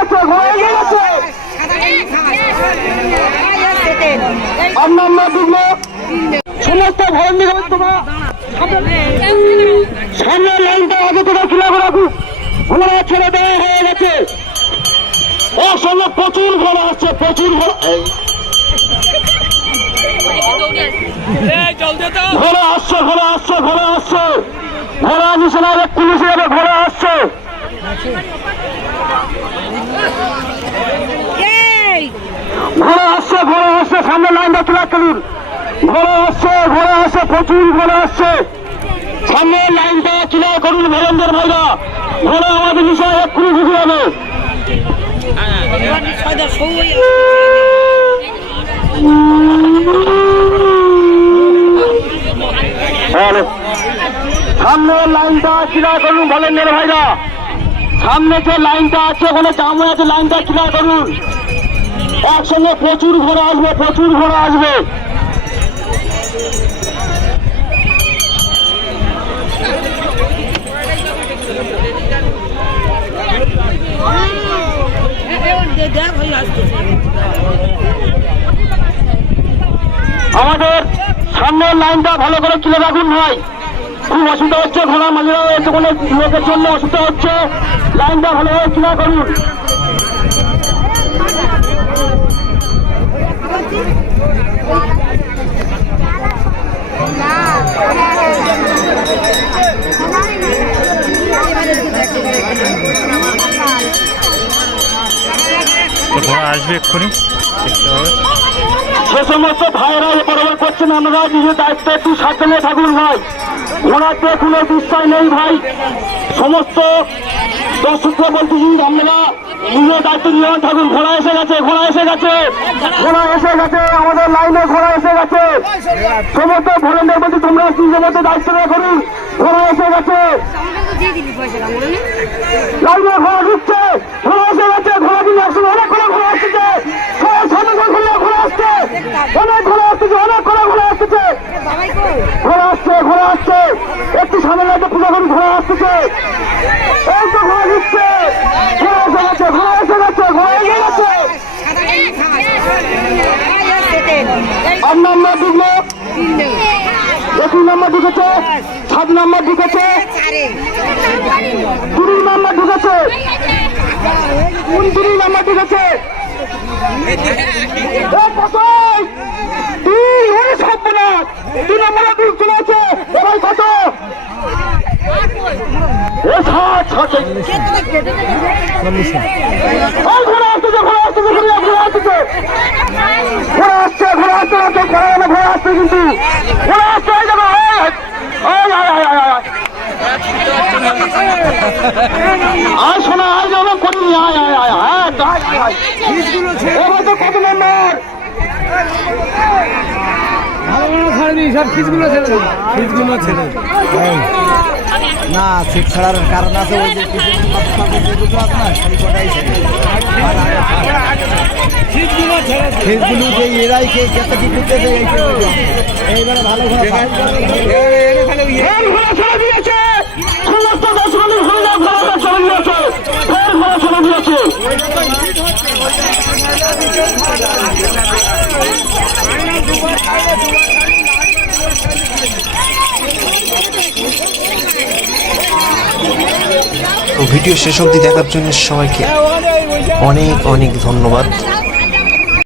গেছে ঘোড়া গেছে। অন্যান্য যুগ্ম সমস্ত ভরণী তোমরা। সামনে লাইনটা আগে থেকে খিলা করে রাখুন ঘোড়া ছেড়ে দেওয়া হয়ে গেছে। ওর সঙ্গে প্রচুর ঘোড়া আসছে, প্রচুর ঘোড়া ঘোড়া আসছে ঘোড়া আসছে ঘোড়া আসছে। ঘোড়া না পুলিশ যাবে ঘোড়া আসছে ঘোড়া আসছে ঘোড়া আসছে সামনে লাইনটা ক্লিয়ার করুন ঘোড়া আসছে ঘোড়া আসছে, প্রচুর ঘোড়া আসছে। সামনে লাইনটা ক্লিয়ার করুন ভেলেন্দ্রের ভাইরা। ঘোড়া আমাদের বিষয়ে এক্ষুনি ঢুকে যাবে। হ্যালো। সামনে লাইনটা ক্লিয়ার করুন ভলেন্দ্রের ভাইরা। সামনে যে লাইনটা আছে, ওখানে জাম হয়ে আছে, লাইনটা ক্লিয়ার করুন। একসঙ্গে প্রচুর ঘোড়া আসবে, প্রচুর ঘোড়া আসবে। আমাদের সামনের লাইনটা ভালো করে তুলে রাখুন ভাই। খুব অসুবিধা হচ্ছে, ঘোড়া মাঝিরা হয়েছে কোনো লোকের জন্য অসুবিধা হচ্ছে। লাইনটা ভালোভাবে ক্লিয়ার করুন। তো আসবে এক্ষুনি। দেখতে হবে। সে সমস্ত ভাইরা বরাবর করছেন আপনারা নিজের দায়িত্ব একটু সাবধানে থাকুন ভাই। ঘোড়াতে কোনো বিষয় নেই ভাই। সমস্ত দর্শকরা বলতেছি আপনারা নিজের দায়িত্ব নিয়ে থাকুন। ঘোড়া এসে গেছে ঘোড়া এসে গেছে। ঘোড়া এসে গেছে আমাদের লাইনে ঘোড়া এসে গেছে। সমস্ত ভলেন্টিয়ার বলছি তোমরা নিজের মধ্যে দায়িত্ব নিয়ে করুন। ঘোড়া এসে গেছে। লাইনে ঘোড়া এসে গেছে ঘোড়া দিন একশো অনেক করে ঘোড়া আসছে সামনে ঘোড়া ঘোড়া আসছে অনেক ঘোড়া আসতেছে অনেক করে ঘোড়া আসতেছে ঘোড়া আসছে ঘোড়া আসছে। একটু সামনে লাগে পূজা ঘোড়া আসতেছে। এই তো দিচ্ছে। ঘোড়া এসে গেছে, ঘোড়া এসে গেছে, ঘোড়া অন্যান্য ডুবলো একুশ নম্বর ঢুকেছে, সাত নম্বর ঢুকেছে। কুড়ি নম্বর ঢুকেছে। উনত্রিশ নম্বর ঢুকেছে। নম্বরে দুই চলে আছে। এবার কত? ঘোড়া আসছে, ঘোড়া আসছে, আসছে, ঘোড়া আসছে কিন্তু। আসছে। আয় শোনা আয় যাব করি আয় আয় আয় হ্যাঁ আয়, আয়। সব তো কত নম্বর ফিজগুলো ছেড়ে না সিট ছাড়ার কারণ আছে ওই যে আছে না সেই কটাই ছেড়ে যে এরাই কে কত কি করতেছে এইবারে ভালো ভালো ফের ঘোড়া ছেড়ে দিয়েছে সমস্ত দর্শকের ঘোড়া ঘোড়াটা ছেড়ে দিয়েছে ফের ঘোড়া ছেড়ে দিয়েছে তো ভিডিও শেষ অবধি দেখার জন্য সবাইকে অনেক অনেক ধন্যবাদ।